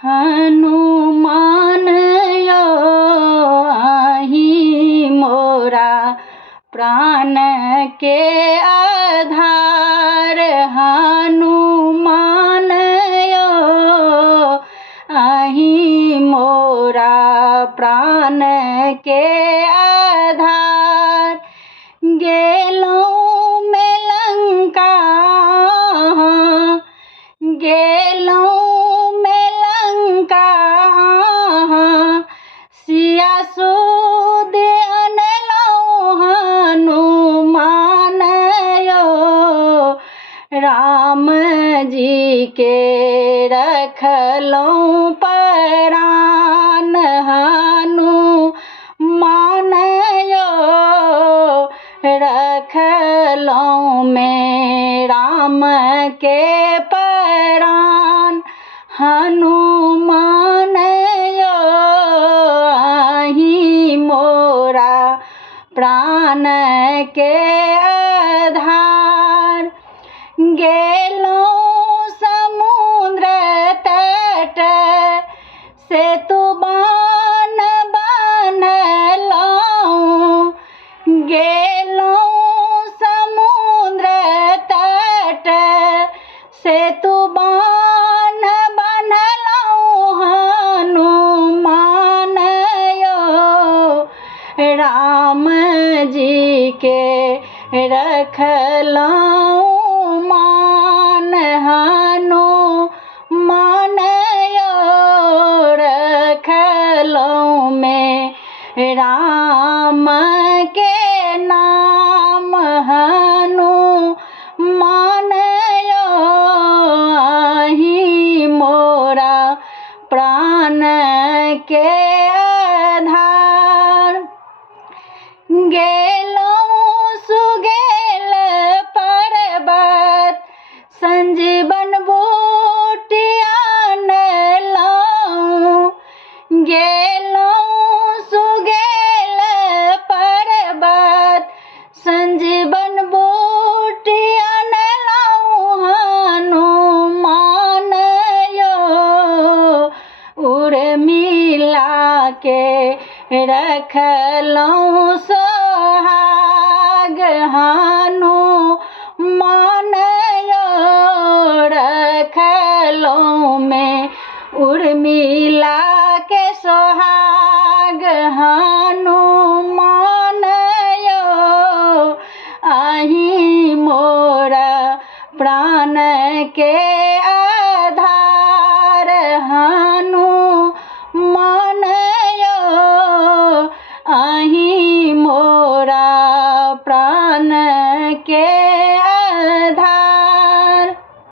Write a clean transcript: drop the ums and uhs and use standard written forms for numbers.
हनुमान यो आही मोरा प्राण के आधार। हनुमान यो आही मोरा प्राण के आधार। गेलौं में लंका गेलौं में लंका सिया सूद अनलौं। हनुमान यो राम जी के रखलौं परान। हनुमान यो रखलौं में राम के परान। हनुमान यो आही मोरा प्राण के आधार। गेलौं समुद्र तट सेतु बान बनलौं। गेलौं समुद्र तट सेतु बान बनलौं। हनुमान यो राम जी के रखलौं मान। हनुमान यो रखलौं में राम के नाम। हनुमान यो आही मोरा प्राण के आधार। गेलौं सुगेल पर्वत संजीवन बूटी आनलौं। गेलौं सुगेल पर्वत संजीवन बूटी आनलौं। हनुमान यो उर्मिला के रखलौं सोहाग। हनुमान यो रखलौं में उर्मिला के सोहाग।